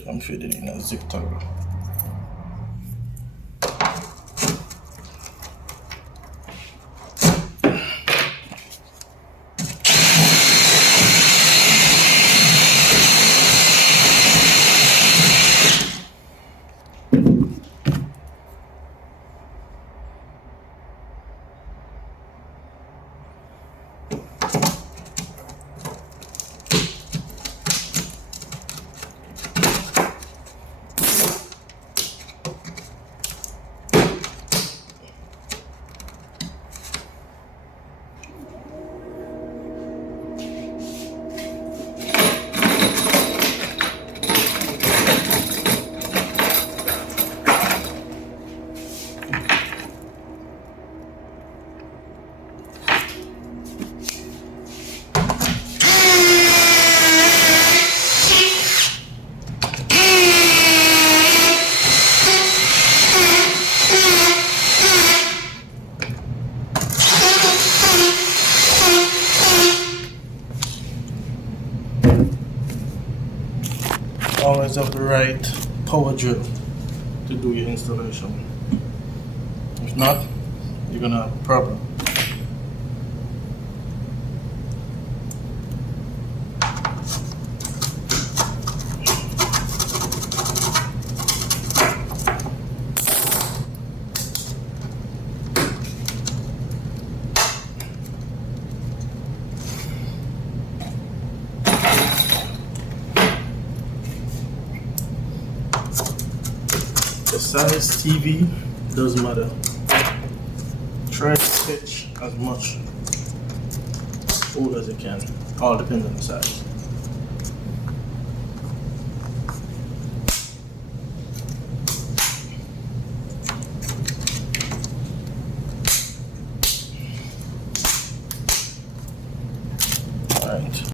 I'm feeding in a zip tie. Always have the right power drill to do your installation. If not, you're gonna have a problem. The size TV doesn't matter. Try to pitch as much old as you can. All depends on the size.